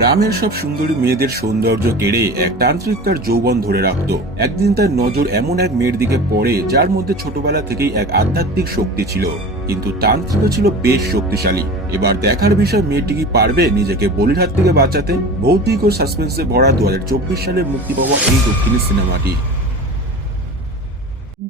গ্রামের সব সুন্দরী মেয়েদের সৌন্দর্য কেড়ে এক তান্ত্রিক তার যৌবন ধরে রাখত। একদিন তার নজর এমন এক মেয়ের দিকে পড়ে, যার মধ্যে ছোটবেলা থেকেই এক আধ্যাত্মিক শক্তি ছিল। কিন্তু তান্ত্রিক ছিল বেশ শক্তিশালী। এবার দেখার বিষয়, মেয়েটি কি পারবে নিজেকে বলির হাত থেকে বাঁচাতে? ভৌতিক ও সাসপেন্সে ভরা দু হাজার চব্বিশ সালে মুক্তি পাওয়া এই দক্ষিণী সিনেমাটি।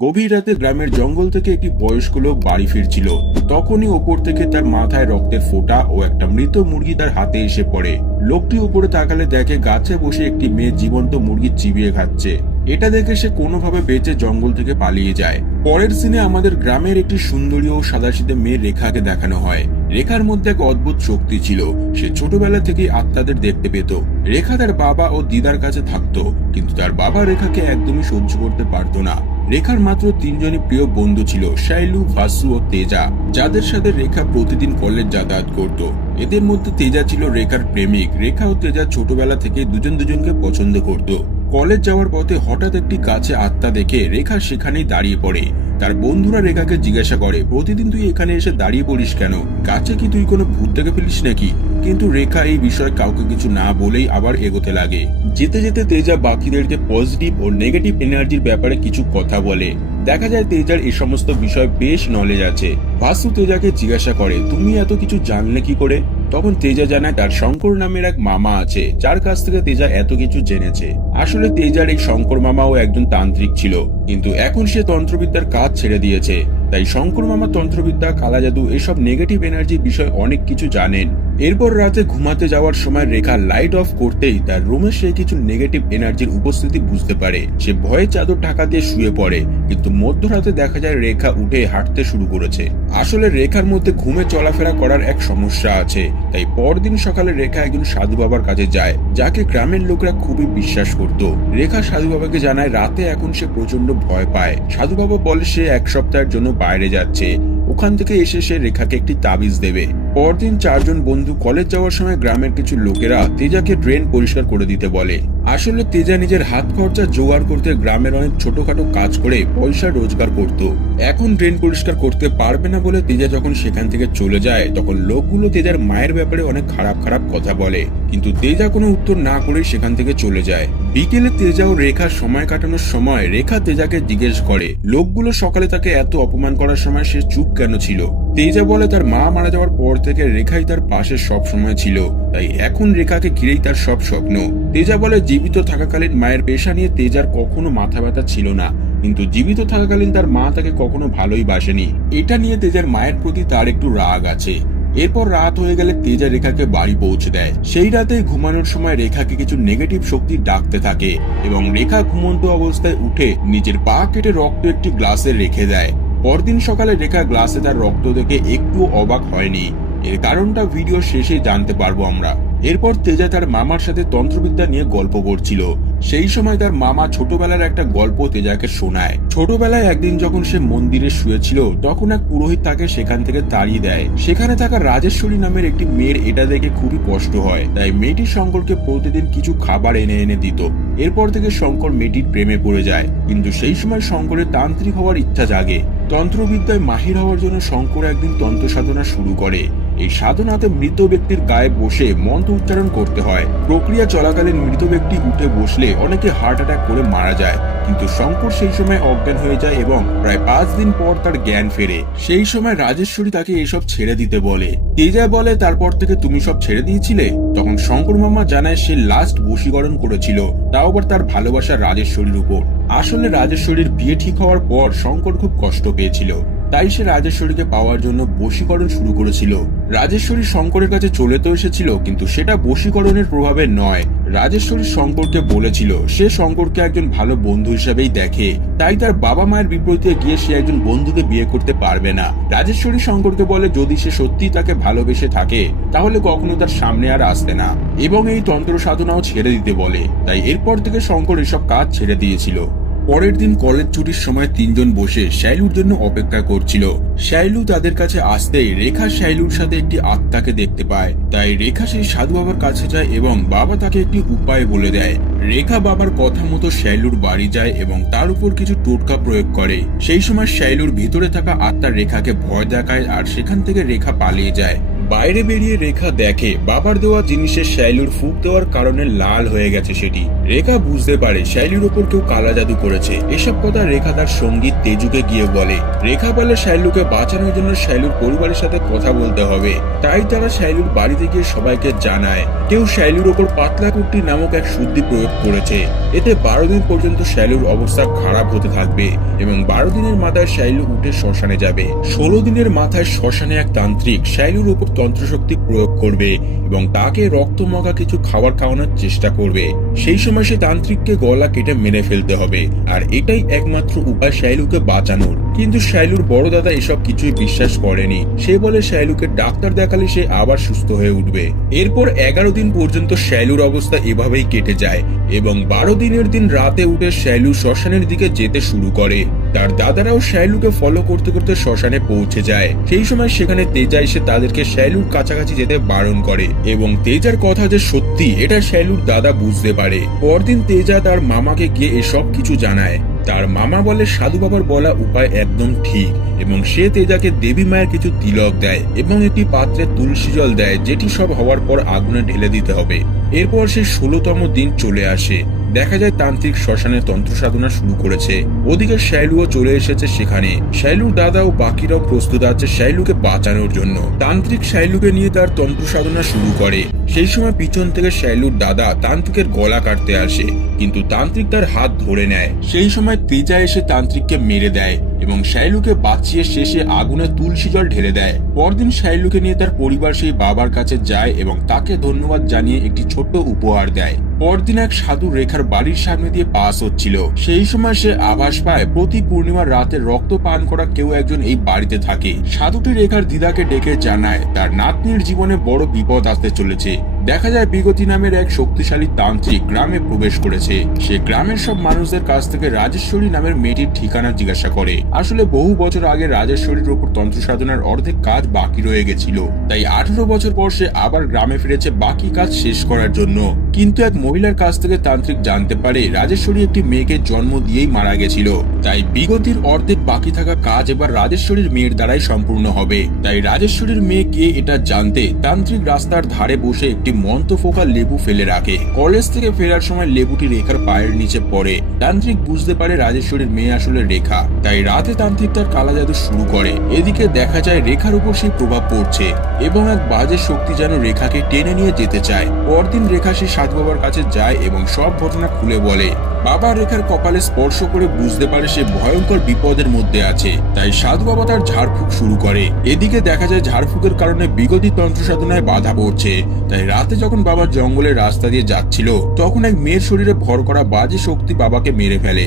গভীর রাতে গ্রামের জঙ্গল থেকে একটি বয়স্ক লোক বাড়ি ফিরছিল। তখনই ওপর থেকে তার মাথায় রক্তের ফোঁটা ও একটা মৃত মুরগি তার হাতে এসে পড়ে। লোকটি উপরে তাকালে দেখে গাছে বসে একটি মেয়ে জীবন্ত মুরগি চিবিয়ে খাচ্ছে। এটা দেখে সে কোনোভাবে বেঁচে জঙ্গল থেকে পালিয়ে যায়। পরের সিনে আমাদের গ্রামের একটি সুন্দরী ও সাদাসিধে মেয়ে রেখাকে দেখানো হয়। রেখার মধ্যে এক অদ্ভুত শক্তি ছিল। সে ছোটবেলা থেকেই আত্মাদের দেখতে পেত। রেখা তার বাবা ও দিদার কাছে থাকতো, কিন্তু তার বাবা রেখাকে একদমই সহ্য করতে পারতো না। রেখার মাত্র তিনজনই প্রিয় বন্ধু ছিল শাইলু, ভাসু ও তেজা, যাদের সাথে রেখা প্রতিদিন কলেজ যাতায়াত করত। এদের মধ্যে তেজা ছিল রেখার প্রেমিক। রেখা ও তেজা ছোটবেলা থেকে দুজন দুজনকে পছন্দ করত। কলেজ যাওয়ার পথে হঠাৎ একটি গাছে আত্মা দেখে রেখা সেখানেই দাঁড়িয়ে পড়ে। তার বন্ধুরা রেখাকে জিজ্ঞাসা করে, প্রতিদিন তুই এখানে এসে দাঁড়িয়ে পড়িস কেন? গাছে কি তুই কোনো ভূত দেখে ফেলিস নাকি? কিন্তু রেখা এই বিষয়ে কাউকে কিছু না বলেই আবার এগোতে লাগে। যেতে যেতে তেজা বাকিদেরকে পজিটিভ ও নেগেটিভ এনার্জির ব্যাপারে কিছু কথা বলে। দেখা যায় তেজার এই সমস্ত বিষয় বেশ নলেজ আছে। বাসু তেজাকে জিজ্ঞাসা করে, তুমি এত কিছু জানলে কি করে? তখন তেজা জানায় তার শঙ্কর নামের এক মামা আছে, যার কাছ থেকে তেজা এত কিছু জেনেছে। আসলে তেজার এই শঙ্কর মামাও একজন তান্ত্রিক ছিল, কিন্তু এখন সে তন্ত্রবিদ্যার কাজ ছেড়ে দিয়েছে। তাই শঙ্কর মামা, তন্ত্রবিদ্যা, কালা জাদু এসব নেগেটিভ এনার্জির বিষয়ে অনেক কিছু জানেন। এরপর রাতে ঘুমাতে যাওয়ার সময় রেখা লাইট অফ করতেই তার রুমে সে কিছু নেগেটিভ এনার্জির উপস্থিতি বুঝতে পারে। সে ভয়ে চাদর ঢাকা দিয়ে শুয়ে পড়ে, কিন্তু মধ্যরাতে দেখা যায় রেখা উঠে হাঁটতে শুরু করেছে। আসলে রেখার মধ্যে ঘুমে চলাফেরা করার এক সমস্যা আছে, তাই পরদিন সকালে রেখা একজন সাধু বাবার কাছে যায়, যাকে গ্রামের লোকরা খুবই বিশ্বাস করত। রেখা সাধু বাবাকে জানায়, রাতে এখন সে প্রচণ্ড ভয় পায়। সাধু বাবা বলে, সে এক সপ্তাহের জন্য বাইরে যাচ্ছে। ওখান থেকে এসে সে রেখাকে একটি তাবিজ দেবে। পরদিন চারজন বন্ধু কলেজ যাওয়ার সময় গ্রামের কিছু লোকেরা তেজাকে ড্রেন পরিষ্কার করে দিতে বলে। আসলে তেজা নিজের হাত খরচা জোগাড় করতে গ্রামের অনেক ছোটখাটো কাজ করে পয়সা রোজগার করত। এখন ড্রেন পরিষ্কার করতে পারবে না বলে তেজা যখন সেখান থেকে চলে যায়, তখন লোকগুলো তেজার মায়ের ব্যাপারে অনেক খারাপ খারাপ কথা বলে। কিন্তু তেজা কোনো উত্তর না করে সেখান থেকে চলে যায়। বিকেলে তেজা ও রেখা সময় কাটানোর সময় রেখা তেজাকে জিজ্ঞেস করে, লোকগুলো সকালে তাকে এত অপমান করার সময় সে চুপ কেন ছিল? তেজা বলে তার মা মারা যাওয়ার পর থেকে রেখাই তার পাশে সব সময় ছিল। তাই এখন রেখাকে ঘিরেই তার সব স্বপ্ন। তেজা বলে জীবিত থাকাকালীন মায়ের পেশা নিয়ে তেজার কখনো মাথা ব্যথা ছিল না। কিন্তু জীবিত থাকাকালীন তার মা তাকে কখনো ভালোই বাসেনি। এটা নিয়ে তেজার মায়ের প্রতি তার একটু রাগ আছে। এরপর রাত হয়ে গেলে তেজা রেখাকে বাড়ি পৌঁছে দেয়। সেই রাতে ঘুমানোর সময় রেখাকে কিছু নেগেটিভ শক্তি ডাকতে থাকে এবং রেখা ঘুমন্ত অবস্থায় উঠে নিজের পা কেটে রক্ত একটি গ্লাসে রেখে দেয়। পরদিন সকালে রেখা গ্লাসে তার রক্ত দেখে একটু অবাক হয়নি। এর কারণটা ভিডিও শেষে জানতে পারব আমরা। এরপর তেজা তার মামার সাথে তন্ত্রবিদ্যা নিয়ে গল্প করছিল। সেই সময় তার মামা ছোটবেলার একটা গল্প তেজাকে শোনায়। ছোটবেলায় একদিন যখন সে মন্দিরে শুয়েছিল, তখন এক পুরোহিত তাকে সেখান থেকে তাড়িয়ে দেয়। সেখানে থাকা রাজেশ্বরী নামের একটি মেয়ের এটা দেখে খুবই কষ্ট হয়। তাই মেয়েটি শঙ্করকে প্রতিদিন কিছু খাবার এনে এনে দিত। এরপর থেকে শঙ্কর মেয়েটির প্রেমে পড়ে যায়। কিন্তু সেই সময় শঙ্করের তান্ত্রিক হওয়ার ইচ্ছা জাগে। তন্ত্রবিদ্যায় মাহির হওয়ার জন্য শঙ্কর একদিন তন্ত্র সাধনা শুরু করে। এই সাধনাতে মৃত ব্যক্তির গায়ে বসে মন্ত্র উচ্চারণ করতে হয়। প্রক্রিয়া চলাকালীন মৃত ব্যক্তি উঠে বসলে অনেকে হার্ট অ্যাটাক করে মারা যায়। কিন্তু শঙ্কর সেই সময় অজ্ঞান হয়ে যায় এবং প্রায় পাঁচ দিন পর তার জ্ঞান ফেরে। সেই সময় রাজেশ্বরী তাকে এসব ছেড়ে দিতে বলে। তেজা বলে তারপর থেকে তুমি সব ছেড়ে দিয়েছিলে? তখন শঙ্কর মামা জানায় সে লাস্ট বশীকরণ করেছিল। তাও আবার তার ভালোবাসা রাজেশ্বরীর উপর। আসলে রাজেশ্বরীর বিয়ে ঠিক হওয়ার পর শঙ্কর খুব কষ্ট পেয়েছিল। তাই সে রাজেশ্বরীকে পাওয়ার জন্য বশীকরণ শুরু করেছিল। রাজেশ্বরী শঙ্করের কাছে চলে তো এসেছিল, কিন্তু সেটা বশীকরণের প্রভাবে নয়। রাজেশ্বরী শঙ্করকে বলেছিল, সে শঙ্করকে একজন ভালো বন্ধু হিসেবেই দেখে। তাই তার বাবা মায়ের বিপরীতে গিয়ে সে একজন বন্ধুকে বিয়ে করতে পারবে না। রাজেশ্বরী শঙ্করকে বলে, যদি সে সত্যি তাকে ভালোবেসে থাকে, তাহলে কখনো তার সামনে আর আসতে না। এবং এই তন্ত্র সাধনাও ছেড়ে দিতে বলে। তাই এরপর থেকে শঙ্কর এসব কাজ ছেড়ে দিয়েছিল। পরের দিন কলেজ ছুটির সময় তিনজন বসে শাইলুর জন্য অপেক্ষা করছিল। শাইলু তাদের কাছে আসতেই রেখা শাইলুর সাথে একটি আত্মাকে দেখতে পায়। তাই রেখা সেই সাধু বাবার কাছে যায় এবং বাবা তাকে একটি উপায় বলে দেয়। রেখা বাবার কথা মতো শাইলুর বাড়ি যায় এবং তার উপর কিছু টোটকা প্রয়োগ করে। সেই সময় শাইলুর ভিতরে থাকা আত্মার রেখাকে ভয় দেখায় আর সেখান থেকে রেখা পালিয়ে যায়। বাইরে বেরিয়ে রেখা দেখে বাবার দেওয়া জিনিসের শাইলুর ফুক দেওয়ার কারণে লাল হয়ে গেছে সেটি। রেখা বুঝতে পারে শাইলুর ওপর কেউ কালা জাদু করেছে। এসব কথা রেখা তার সংগীত তেজুকে গিয়ে বলে। রেখা বলে শাইলুকে বাঁচানোর জন্য শাইলুর পরিবারের সাথে কথা বলতে হবে। তাই তারা শাইলুর বাড়িতে গিয়ে সবাইকে জানায়। কেউ শাইলুর ওপর পাতলা কুর্তি নামক এক শুদ্ধি প্রয়োগ করেছে। এতে বারো দিন পর্যন্ত শাইলুর অবস্থা খারাপ হতে থাকবে এবং বারো দিনের মাথায় শাইলু উঠে শ্মশানে যাবে। ষোলো দিনের মাথায় শ্মশানে এক তান্ত্রিক শাইলুর উপর তন্ত্রশক্তি প্রয়োগ করবে এবং তাকে রক্তমগা কিছু খাবার খাওয়ানোর চেষ্টা করবে। সেই সময় সে তান্ত্রিককে গলা কেটে মেরে ফেলতে হবে। আর এটাই একমাত্র উপায় শাইলুকে বাঁচানোর। কিন্তু শাইলুর বড় দাদা এসব কিছুই বিশ্বাস করেনি। সে বলে শাইলুকে ডাক্তার দেখালে সে আবার সুস্থ হয়ে উঠবে। এরপর এগারো দিন পর্যন্ত শাইলুর অবস্থা এভাবেই কেটে যায় এবং বারো দিনের দিন রাতে উঠে শাইলু শ্মশানের দিকে যেতে শুরু করে। তার দাদারাও শাইলুকে ফলো করতে করতে শ্মশানে পৌঁছে যায়। সেই সময় সেখানে তেজা এসে তাদেরকে শাইলুর কাছাকাছি যেতে বারণ করে এবং তেজার কথা যে সত্যি, এটা শাইলুর দাদা বুঝতে পারে। পরদিন তেজা তার মামাকে গিয়ে এসব কিছু জানায়। তার মামা বলে সাধু বাবার বলা উপায় একদম ঠিক এবং সে তেজাকে দেবী মায়ের কিছু তিলক দেয় এবং একটি পাত্রে তুলসী জল দেয়, যেটি সব হওয়ার পর আগুনে ঢেলে দিতে হবে। এরপর সে ষোলোতম দিন চলে আসে। দেখা যায় তান্ত্রিক শ্মশানে তন্ত্র সাধনা শুরু করেছে। ওদিকে শাইলুও চলে এসেছে সেখানে। শাইলুর দাদা ও বাকিরাও প্রস্তুত আছে শাইলুকে বাঁচানোর জন্য। তান্ত্রিক শাইলুকে নিয়ে তার তন্ত্র সাধনা শুরু করে। সেই সময় পিছন থেকে শাইলুর দাদা তান্ত্রিকের গলা কাটতে আসে, কিন্তু তান্ত্রিক তার হাত ধরে নেয়। সেই সময় তেজা এসে তান্ত্রিককে মেরে দেয় এবং শাইলুকে বাঁচিয়ে শেষে আগুনে তুলসী জল ঢেলে দেয়। পরদিন শাইলুকে নিয়ে তার পরিবার সেই বাবার কাছে যায় এবং তাকে ধন্যবাদ জানিয়ে একটি ছোট্ট উপহার দেয়। পরদিন এক সাধু রেখার বাড়ির সামনে দিয়ে পাস হচ্ছিল। সেই সময় সে আভাস পায়, প্রতি পূর্ণিমার রাতে রক্ত পান করা কেউ একজন এই বাড়িতে থাকে। সাধুটি রেখার দিদাকে ডেকে জানায়, তার নাতনির জীবনে বড় বিপদ আসতে চলেছে। দেখা যায় বিগতি নামের এক শক্তিশালী তান্ত্রিক গ্রামে প্রবেশ করেছে। সে গ্রামের সব মানুষদের কাছ থেকে রাজেশ্বরী নামের মেয়েটির ঠিকানা জিজ্ঞাসা করে। আসলে বহু বছর আগে রাজেশ্বরীর উপর তন্ত্র সাধনার অর্ধেক কাজ বাকি রয়ে গেছিল। তাই আঠারো বছর পর সে আবার গ্রামে ফিরেছে বাকি কাজ শেষ করার জন্য। কিন্তু এক মহিলার কাছ থেকে তান্ত্রিক জানতে পারে, রাজেশ্বরী একটি মেয়েকে জন্ম দিয়েই মারা গেছিল। তাই বিগতির অর্ধেক বাকি থাকা কাজ এবার রাজেশ্বরীর মেয়ের দ্বারাই সম্পূর্ণ হবে। তাই রাজেশ্বরীর মেয়ে কে এটা জানতে তান্ত্রিক রাস্তার ধারে বসে একটি মন্ত্রফোকা লেবু ফেলে রাখে। কলেজ থেকে ফেরার সময় লেবুটি রেখার পায়ের নিচে পড়ে। তান্ত্রিক বুঝতে পারে রাজেশ্বরীর মেয়ে আসলে রেখা। তাই রাতে তান্ত্রিক তার কালা জাদু শুরু করে। এদিকে দেখা যায় রেখার উপর সেই প্রভাব পড়ছে এবং এক বাজে শক্তি যেন রেখাকে টেনে নিয়ে যেতে চায়। পরদিন রেখা সেই সাধু বাবার কাছে যায় এবং সব ঘটনা খুলে বলে। বাবা রেখার কপালে স্পর্শ করে বুঝতে পারে সে ভয়ঙ্কর বিপদের মধ্যে আছে। তাই সাধু বাবা তার ঝাড়ফুঁক শুরু করে। এদিকে দেখা যায় ঝাড়ফুঁকের কারণে বিগতি তন্ত্র সাধনায় বাধা পড়ছে। তাই রাতে যখন বাবা জঙ্গলের রাস্তা দিয়ে যাচ্ছিল, তখন এক মেয়ের শরীরে ভর করা বাজে শক্তি বাবাকে মেরে ফেলে।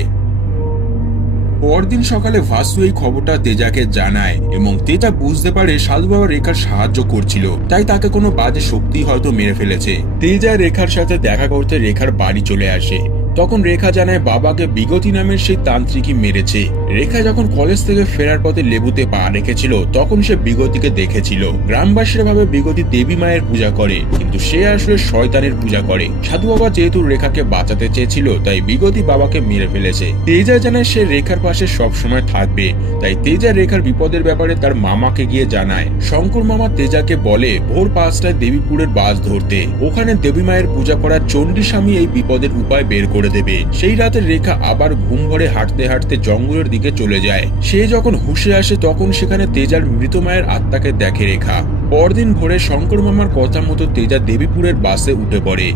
পরদিন সকালে ভাসু এই খবরটা তেজাকে জানায় এবং তেজা বুঝতে পারে সাধু বাবা রেখার সাহায্য করছিল, তাই তাকে কোনো বাজে শক্তি হয়তো মেরে ফেলেছে। তেজা রেখার সাথে দেখা করতে রেখার বাড়ি চলে আসে। তখন রেখা জানায় বাবাকে বিগতি নামের সেই তান্ত্রিকই মেরেছে। রেখা যখন কলেজ থেকে ফেরার পথে লেবুতে পা রেখেছিল, তখন সে বিগতিকে দেখেছিল। গ্রামবাসীরা ভাবে বিগতি দেবী মায়ের পূজা করে, কিন্তু সে আসলে শয়তানের পূজা করে। সাধু বাবা যেহেতু রেখাকে বাঁচাতে চেয়েছিল, তাই বিগতি বাবাকে মেরে ফেলেছে। তেজা জানায় সে রেখার পাশে সব সময় থাকবে, তাই তেজা রেখার বিপদের ব্যাপারে তার মামাকে গিয়ে জানায়। শঙ্কর মামা তেজাকে বলে, ভোর পাঁচটায় দেবীপুরের বাস ধরতে। ওখানে দেবী মায়ের পূজা করার চণ্ডী স্বামী এই বিপদের উপায় বের করে দেবে। সেই রাতে রেখা আবার ঘুম ঘরে হাঁটতে হাঁটতে জঙ্গলের দিকে চলে যায়। সে যখন হুশে আসে, তখন সেখানে তেজার মৃত মায়ের আত্মাকে দেখে রেখা। পরদিন ভোরে শঙ্কর মামার কথা মতো তেজা দেবীপুরের বাসে উঠে পড়ে।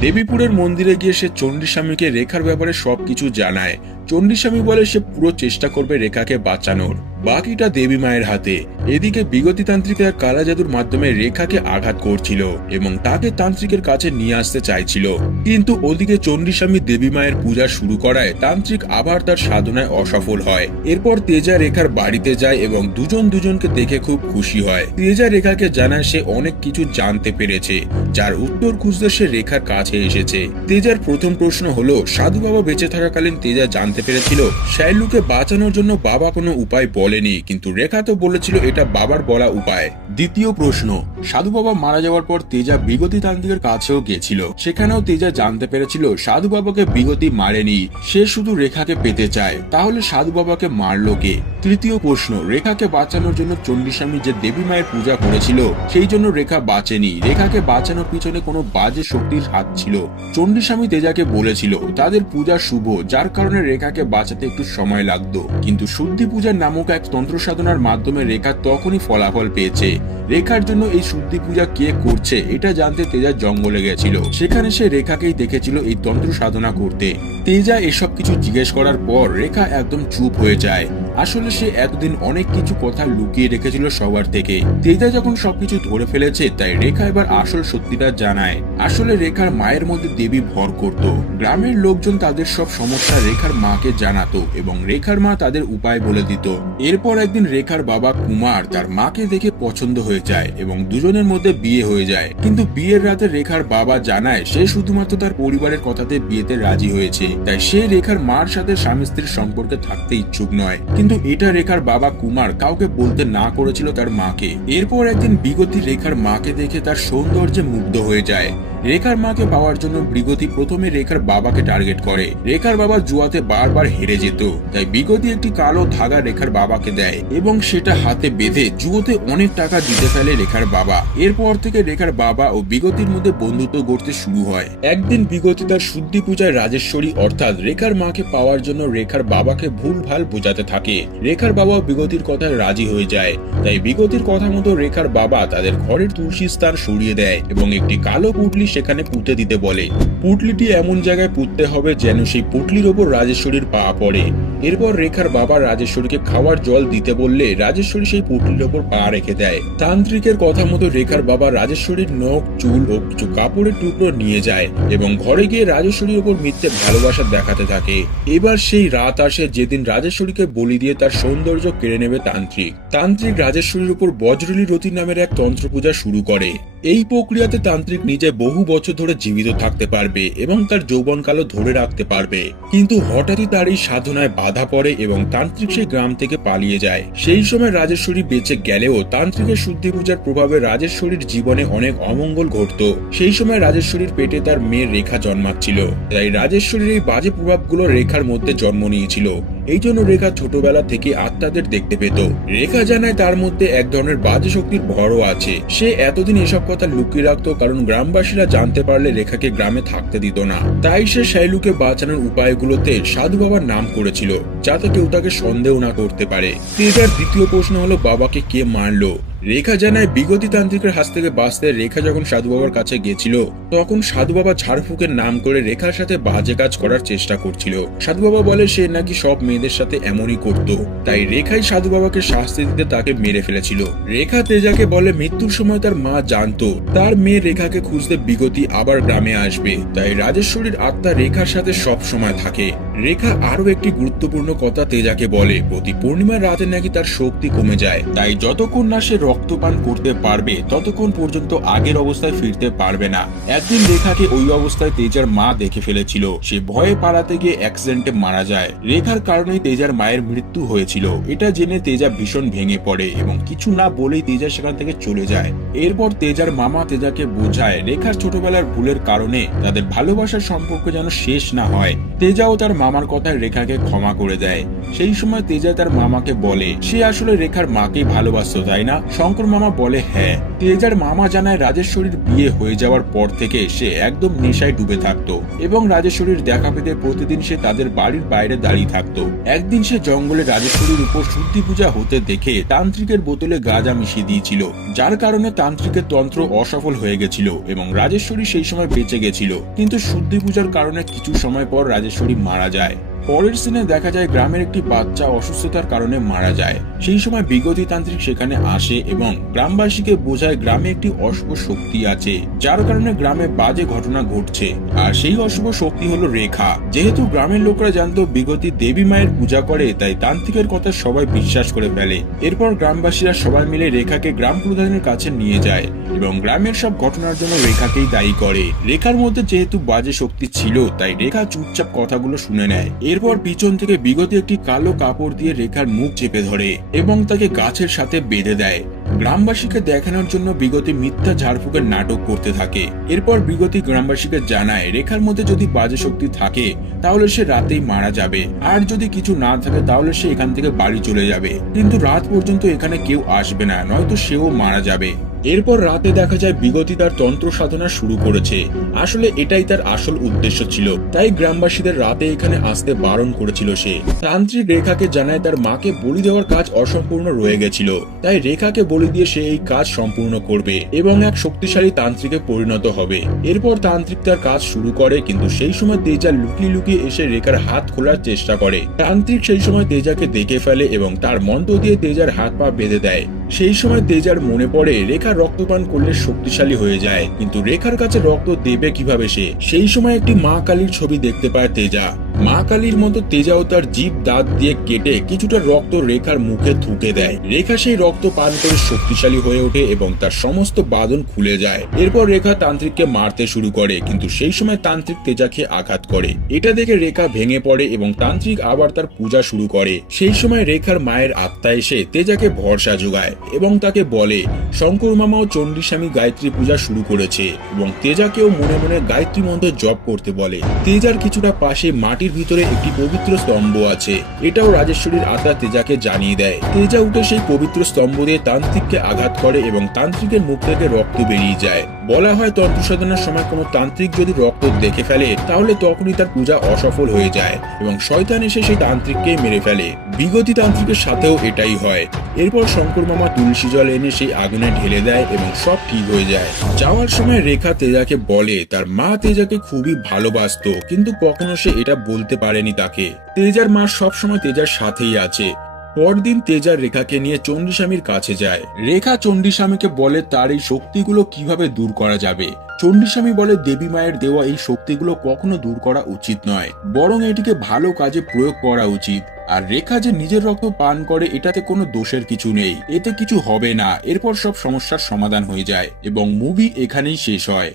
দেবীপুরের মন্দিরে গিয়ে সে চণ্ডীস্বামীকে রেখার ব্যাপারে সবকিছু জানায়। চণ্ডীস্বামী বলে সে পুরো চেষ্টা করবে রেখাকে বাঁচানোর। বাকিটা দেবী মায়ের হাতে। এদিকে বিগতি তান্ত্রিকের কালা জাদুর মাধ্যমে রেখাকে আঘাত করছিল এবং তাকে তান্ত্রিকের কাছে নিয়ে আসতে চাইছিল। কিন্তু ওদিকে চণ্ডীস্বামী দেবী মায়ের পূজা শুরু করায় তান্ত্রিক আবার তার সাধনায় অসফল হয়। এরপর তেজা রেখার বাড়িতে যায় এবং দুজন দুজনকে দেখে খুব খুশি হয়। তেজা রেখাকে জানায় সে অনেক কিছু জানতে পেরেছে, যার উত্তর খুঁজতে সে রেখার কাছে এসেছে। তেজার প্রথম প্রশ্ন হলো, সাধু বাবা বেঁচে থাকাকালীন তেজা জানতে পেরেছিল। শাইলুকে বাঁচানোর জন্য বাবা কোনো উপায় বলেনি, কিন্তু রেখা তো বলেছিল এটা বাবার বলা উপায়। দ্বিতীয় প্রশ্ন, সাধু বাবা মারা যাওয়ার পর তেজা বিগতি তান্ত্রিকের কাছেও গেছিল। সেখানেও তেজা জানতে পেরেছিল সাধু বাবাকে বিগতি মারেনি, সে শুধু রেখাকে পেতে চায়। তাহলে সাধু বাবাকে মারলো কে? তৃতীয় প্রশ্ন, রেখাকে বাঁচানোর জন্য চণ্ডীস্বামী যে দেবী মায়ের পূজা করেছিল, সেই জন্য রেখা বাঁচেনি। রেখাকে বাঁচানোর পিছনে কোনো বাজে শক্তির হাত ছিল। চণ্ডীস্বামী তেজাকে বলেছিল, তাদের পূজা শুভ, যার কারণে রেখাকে বাঁচাতে একটু সময় লাগতো। কিন্তু শুদ্ধি পূজার নামক এক তন্ত্র সাধনার মাধ্যমে রেখা তখনই ফলাফল পেয়েছে। রেখার জন্য এই শুদ্ধি পূজা কে করছে, এটা জানতে তেজা জঙ্গলে গেছিল। সেখানে সে রেখাকেই দেখেছিল এই তন্ত্র সাধনা করতে। তেজা এসব কিছু জিজ্ঞেস করার পর রেখা একদম চুপ হয়ে যায়। আসলে সে এতদিন অনেক কিছু কথা লুকিয়ে রেখেছিল সবার থেকে। তেজা যখন সবকিছু ধরে ফেলেছে, তাই রেখা এবার আসল সত্যিটা জানায়। আসলে রেখার মায়ের মধ্যে দেবী ভর করত। গ্রামের লোকজন তাদের সব সমস্যা রেখার মাকে জানাতো এবং রেখার মা তাদের উপায় বলে দিত। এরপর একদিন রেখার বাবা কুমার তার মাকে দেখে পছন্দ হয়ে যায় এবং দুজনের মধ্যে বিয়ে হয়ে যায়। কিন্তু বিয়ের রাতে রেখার বাবা জানায়, সে শুধুমাত্র তার পরিবারের কথাতে বিয়েতে রাজি হয়েছে, তাই সে রেখার মার সাথে স্বামী স্ত্রীর সম্পর্কে থাকতে ইচ্ছুক নয়। কিন্তু এটা রেখার বাবা কুমার কাউকে বলতে না করেছিল তার মাকে। এরপর একদিন বিগতি রেখার মাকে দেখে তার সৌন্দর্যে মুগ্ধ হয়ে যায়। রেখার মাকে পাওয়ার জন্য বিগতি প্রথমে রেখার বাবাকে টার্গেট করে। রেখার বাবা জুয়াতে বারবার হেরে যেত, তাই বিগতি একটি কালো ধাগা রেখার বাবাকে দেয় এবং সেটা হাতে বেঁধে জুয়োতে অনেক টাকা দিতে ফেলে রেখার বাবা। এরপর থেকে রেখার বাবা ও বিগতির মধ্যে বন্ধুত্ব গড়তে শুরু হয়। একদিন বিগতি তার শুদ্ধি পূজায় রাজেশ্বরী, অর্থাৎ রেখার মাকে পাওয়ার জন্য রেখার বাবাকে ভুল ভালো বোঝাতে থাকে। রেখার বাবা বিগতির কথায় রাজি হয়ে যায়, তাই বিগতির কথা মতো রেখার বাবা তাদের ঘরের তুলসী স্থান সরিয়ে দেয় এবং একটি কালো পুটলি সেখানে পুঁতে দিতে বলে। পুটলিটি এমন জায়গায় পুঁততে হবে যেন সেই পুটলির ওপর রাজেশ্বরীর পা পড়ে। এরপর রেখার বাবা রাজেশ্বরীকে খাওয়ার জল দিতে বললে রাজেশ্বরী সেই পুটলির ওপর পা রেখে দেয়। তান্ত্রিকের কথা মতো রেখার বাবা রাজেশ্বরীর নখ, চুল ও কিছু কাপড়ের টুকরো নিয়ে যায় এবং ঘরে গিয়ে রাজেশ্বরীর ওপর মিথ্যে ভালোবাসা দেখাতে থাকে। এবার সেই রাত আসে যেদিন রাজেশ্বরীকে বলি দিয়ে তার সৌন্দর্য কেড়ে নেবে তান্ত্রিক। তান্ত্রিক রাজেশ্বরীর উপর বজ্রলি রতি নামের এক তন্ত্র পূজা শুরু করে। এই প্রক্রিয়াতে তান্ত্রিক নিজে বহু বছর ধরে জীবিত থাকতে পারবে এবং তার যৌবনকালও ধরে রাখতে পারবে। কিন্তু হঠাৎই তার এই সাধনায় বাধা পড়ে এবং তান্ত্রিক সেই গ্রাম থেকে পালিয়ে যায়। সেই সময় রাজেশ্বরী বেঁচে গেলেও তান্ত্রিকের শুদ্ধি পূজার প্রভাবে রাজেশ্বরীর জীবনে অনেক অমঙ্গল ঘটত। সেই সময় রাজেশ্বরীর পেটে তার মেয়ের রেখা জন্মাচ্ছিল। তাই রাজেশ্বরীর এই বাজে প্রভাবগুলো রেখার মধ্যে জন্ম নিয়েছিল। এই জন্য রেখা ছোটবেলা থেকে আত্মাদের দেখতে পেত। রেখা জানায় তার মধ্যে এক ধরনের বাজে শক্তির ভরও আছে। সে এতদিন এসব কথা লুকিয়ে রাখতো, কারণ গ্রামবাসীরা জানতে পারলে রেখাকে গ্রামে থাকতে দিত না। তাই সে শাইলুকে বাঁচানোর উপায়গুলোতে সাধু বাবার নাম করেছিল, যাতে কেউ তাকে সন্দেহ না করতে পারে। তেজার দ্বিতীয় প্রশ্ন হলো, বাবাকে কে মারলো? রেখা জানায় বিগতি তান্ত্রিকের হাত থেকে বাঁচতে রেখা যখন সাধু বাবার কাছে গেছিল তখন সাধু বাবা ঝাড়ফুকের নাম করে রেখার সাথে বাজে কাজ করার চেষ্টা করছিল। সাধু বাবা বলে সে নাকি সব মেয়েদের সাথে এমনই করত। তাই রেখাই সাধু বাবাকে শাস্তি দিতে তাকে মেরে ফেলেছিল। রেখা তেজাকে বলে মৃত্যুর সময় তার মা জানতো, তার মেয়ে রেখাকে খুঁজতে বিগতি আবার গ্রামে আসবে। তাই রাজেশ্বরীর আত্মা রেখার সাথে সব সময় থাকে। রেখা আরও একটি গুরুত্বপূর্ণ কথা তেজাকে বলে, প্রতি পূর্ণিমার রাতে নাকি তার শক্তি কমে যায়। তাই যতক্ষণ না সে রক্তপান করতে পারবে, ততক্ষণ পর্যন্ত আগের অবস্থায় ফিরতে পারবে না। একদিন রেখাকে ওই অবস্থায় তেজার মা দেখে ফেলেছিল। সে ভয়ে পালাতে গিয়ে অ্যাক্সিডেন্টে মারা যায়। রেখার কারণেই তেজার মায়ের মৃত্যু হয়েছিল। এটা জেনে তেজা ভীষণ ভেঙে পড়ে এবং কিছু না বলেই তেজা সেখান থেকে চলে যায়। এরপর তেজার মামা তেজাকে বোঝায়, রেখার ছোটবেলার ভুলের কারণে তাদের ভালোবাসার সম্পর্ক যেন শেষ না হয়। তেজাও তার মামার কথায় রেখাকে ক্ষমা করে দেয়। সেই সময় তেজা তার মামাকে বলে, সে আসলে রেখার মাকেই ভালোবাসতো, তাই না? শঙ্কর মামা বলে হ্যাঁ তেজার মামা জানায় রাজেশ্বরীর বিয়ে হয়ে যাওয়ার পর থেকে সে একদম নেশায় ডুবে থাকতো এবং রাজেশ্বরীর দেখা পেতে প্রতিদিন সে তাদের বাড়ির বাইরে দাঁড়িয়ে থাকতো। একদিন সে জঙ্গলে রাজেশ্বরীর উপর শুদ্ধি পূজা হতে দেখে তান্ত্রিকের বোতলে গাঁজা মিশিয়ে দিয়েছিল, যার কারণে তান্ত্রিকের তন্ত্র অসফল হয়ে গেছিল এবং রাজেশ্বরী সেই সময় বেঁচে গেছিল। কিন্তু শুদ্ধি পূজার কারণে কিছু সময় পর রাজেশ্বরী মারা যায়। পরের সিনে দেখা যায় গ্রামের একটি বাচ্চা অসুস্থতার কারণে মারা যায়। সেই সময় বিগতি তান্ত্রিক সেখানে আসে এবং গ্রামবাসীকে বোঝায় গ্রামে একটি অশুভ শক্তি আছে, যার কারণে গ্রামে বাজে ঘটনা ঘটছে। আর সেই অশুভ শক্তি হলো রেখা। যেহেতু গ্রামের লোকরা জানতো বিগতি দেবী মায়ের পূজা করে, তাই তান্ত্রিকের কথা সবাই বিশ্বাস করে ফেলে। এরপর গ্রামবাসীরা সবাই মিলে রেখাকে গ্রাম প্রধানের কাছে নিয়ে যায় এবং গ্রামের সব ঘটনার জন্য রেখাকেই দায়ী করে। রেখার মধ্যে যেহেতু বাজে শক্তি ছিল, তাই রেখা চুপচাপ কথাগুলো শুনে নেয়। এরপর পিছন থেকে বিগত একটি কালো কাপড় দিয়ে রেখার মুখ চেপে ধরে এবং তাকে গাছের সাথে বেঁধে দেয়। গ্রামবাসীকে দেখানোর জন্য বিগতি মিথ্যা ঝাড়ফুঁকের নাটক করতে থাকে। এরপর বিগতি গ্রামবাসীকে জানায়, রেখার মধ্যে যদি বাজে শক্তি থাকে, তাহলে সে রাতেই মারা যাবে। আর যদি কিছু না থাকে, তাহলে সে এখান থেকে বাড়ি চলে যাবে। কিন্তু রাত পর্যন্ত এখানে কেউ আসবে না, নয়তো সেও মারা যাবে। এরপর রাতে দেখা যায় বিগতি তার তন্ত্র সাধনা শুরু করেছে। আসলে এটাই তার আসল উদ্দেশ্য ছিল। তাই গ্রামবাসীদের রাতে এখানে আসতে বারণ করেছিল সে। তান্ত্রিক রেখাকে জানায় তার মাকে বলি দেওয়ার কাজ অসম্পূর্ণ রয়ে গেছিল। তাই রেখাকে বলি দিয়ে সে এই কাজ সম্পূর্ণ করবে এবং এক শক্তিশালী তান্ত্রিকে পরিণত হবে। এরপর তান্ত্রিক তার কাজ শুরু করে কিন্তু সেই সময় তেজা লুকিয়ে লুকিয়ে এসে রেখার হাত খোলার চেষ্টা করে। তান্ত্রিক সেই সময় তেজাকে দেখে ফেলে এবং তার মন্ত্র দিয়ে তেজার হাত পা বেঁধে দেয়। সেই সময় তেজার মনে পড়ে, রেখা রক্তপান করলে শক্তিশালী হয়ে যায়। কিন্তু রেখার কাছে রক্ত দেবে কীভাবে সে? সেই সময় একটি মা কালীর ছবি দেখতে পায় তেজা। মা কালীর মতো তেজাও তার জীব দাঁত দিয়ে কেটে কিছুটা রক্ত রেখার মুখে থুকে দেয়। রেখা সেই রক্ত পান করে শক্তিশালী হয়ে ওঠে এবং তার সমস্ত বাঁধন খুলে যায়। এরপর রেখা তান্ত্রিককে মারতে শুরু করে, কিন্তু সেই সময় তান্ত্রিক তেজাকে আঘাত করে। এটা দেখে রেখা ভেঙে পড়ে এবং তান্ত্রিক আবার তার পূজা শুরু করে। সেই সময় রেখার মায়ের আত্মা এসে তেজাকে ভরসা যোগায় এবং তাকে বলে, শঙ্কর মামা ও চণ্ডীস্বামী গায়ত্রী পূজা শুরু করেছে এবং তেজাকেও মনে মনে গায়ত্রী মন্ত্র জপ করতে বলে। তেজার কিছুটা পাশে মাটির ভিতরে একটি পবিত্র স্তম্ভ আছে। এটাও রাজেশ্বরীর আত্মা তেজাকে জানিয়ে দেয়। তেজা উঠে সেই পবিত্র স্তম্ভ দিয়ে তান্ত্রিককে আঘাত করে এবং তান্ত্রিকের মুখ থেকে রক্ত বেরিয়ে যায়। বলা হয় তন্ত্র সাধনার সময় কোনো তান্ত্রিক যদি রক্ত দেখে ফেলে, তাহলে তখনই তার পূজা অসফল হয়ে যায় এবং শয়তান এসে সেই তান্ত্রিককে মেরে ফেলে। বিগতি তান্ত্রিকের সাথেও এটাই হয়। এরপর শঙ্কর মামা তুলসী জল এনে সেই আগুনে ঢেলে দেয় এবং সব ঠিক হয়ে যায়। যাওয়ার সময় রেখা তেজাকে বলে, তার মা তেজাকে খুবই ভালোবাসতো, কিন্তু কখনো সে এটা বলতে পারেনি তাকে। তেজার মা সবসময় তেজার সাথেই আছে। পরদিন তেজার রেখাকে নিয়ে চণ্ডীস্বামীর কাছে যায়। রেখা চণ্ডীস্বামীকে বলে তার এই শক্তিগুলো কীভাবে দূর করা যাবে? চণ্ডীস্বামী বলে, দেবী মায়ের দেওয়া এই শক্তিগুলো কখনো দূর করা উচিত নয়। বরং এটিকে ভালো কাজে প্রয়োগ করা উচিত। আর রেখা যে নিজের রক্ত পান করে, এটাতে কোনো দোষের কিছু নেই। এতে কিছু হবে না। এরপর সব সমস্যার সমাধান হয়ে যায় এবং মুভি এখানেই শেষ হয়।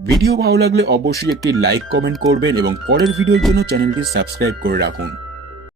ভিডিও ভালো লাগলে অবশ্যই একটি লাইক, কমেন্ট করবেন এবং পরের ভিডিওর জন্য চ্যানেলটি সাবস্ক্রাইব করে রাখুন।